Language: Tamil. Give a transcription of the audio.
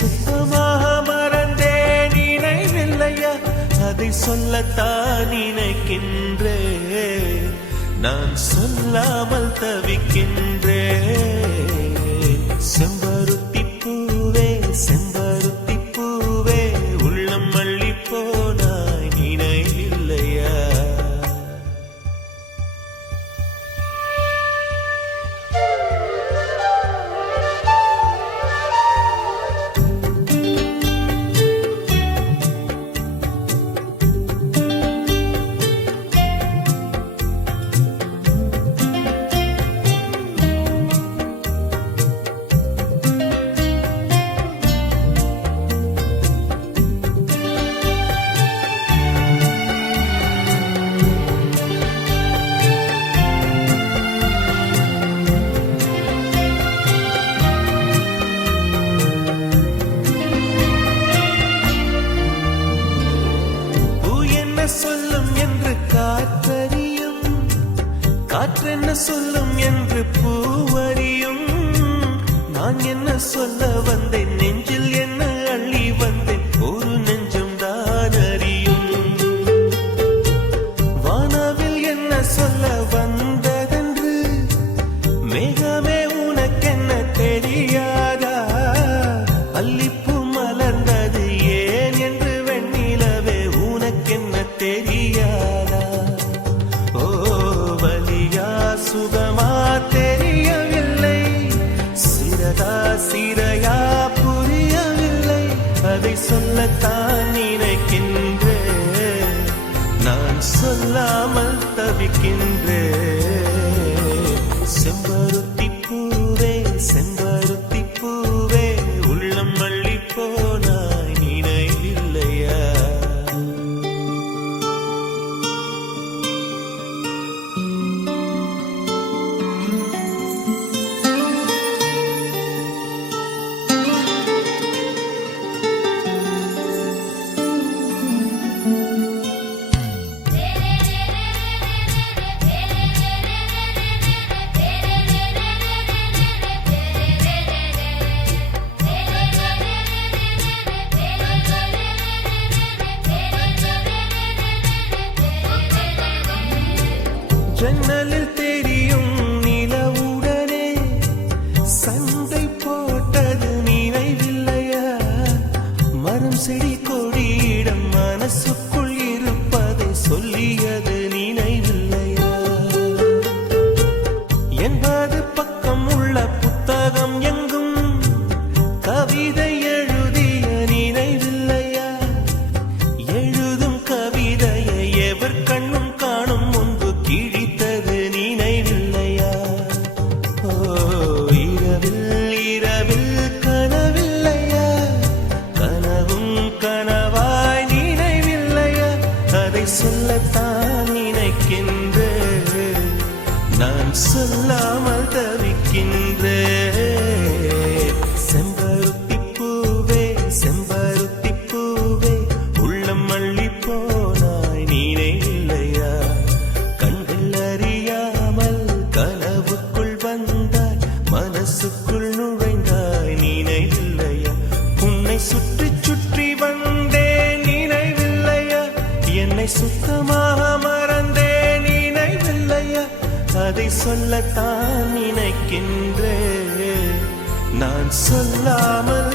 சுத்தமாக மறந்தேன் நினைவில்லையா? அதை சொல்லத்தான் நினைக்கின்றேன், நான் சொல்லாமல் தவிக்கின்றேன். செம்பருத்தி பூவே செம்பருத்தி பூவே உள்ளம் அள்ளி போனாய் நினைவில்லையா? சொல்லும் என்று காற்றறியும், காற்றென்ன சொல்லும் என்று பூவறியும். நான் என்ன சொல்ல வந்தேன், நெஞ்சில் என்ன அள்ளி வந்தேன், ஒரு நெஞ்சம் தான் அறியும். வானவில் என்ன சொல்ல வந்ததென்று மேகமே உனக்கென்ன தெரியாதா? அல்லிப்பூ மலர்ந்தது ஏன் என்று வெண்ணிலவே உனக்கென்ன தெரியாதா? ஓ வலியா சுகமா தெரியவில்லை, சிறதா சிறையா புரியவில்லை. அதை சொல்லத்தான் நினைக்கின்றேன், நான் சொல்லாமல் தவிக்கின்றேன். செம்பருத்தி பூவே செம்பருத்தி பூவே உள்ளம் அள்ளி போனாய் நினைவில்லையா? ஜன்னலில் தெரியும் நிலவுடனே சண்டை போட்டது நினைவில்லையா? மரம் செடி கொடியிடம் மனசுக்குள் இருப்பதை சொல்லியது நினைவில்லையா? 80 பக்கம் உள்ள புத்தகம் எங்கும் கவிதை எழுதிய நினைவில்லையா? எழுதும் கவிதையை எவர் கண்ணும் காணும் முன்பு கிழித்தது நினைவில்லையா? ஓ இரவில் இரவில் கனவில்லையா? கனவும் கனவாய் நினைவில்லையா? அதை சொல்லத்தான் நினைக்கின்றேன், நான் சொல்லாமல் தவிக்கின்றேன். செம்பருத்தி பூவே செம்பருத்தி பூவே உள்ளம் அள்ளி போனாய் நினைவில்லையா? கண்கள் அறியாமல் கனவுக்குள் வந்தாய், மனசுக்குள் நுழைந்தாய் நினைவில்லையா? உன்னை சுற்றி சுற்றி வந்தேன் நினைவில்லையா? என்னை சுத்தமாக மறந்தேன் நினைவில்லையா? அதை சொல்லத்தான் நினைக்கின்றேன், நான் சொல்லாமல்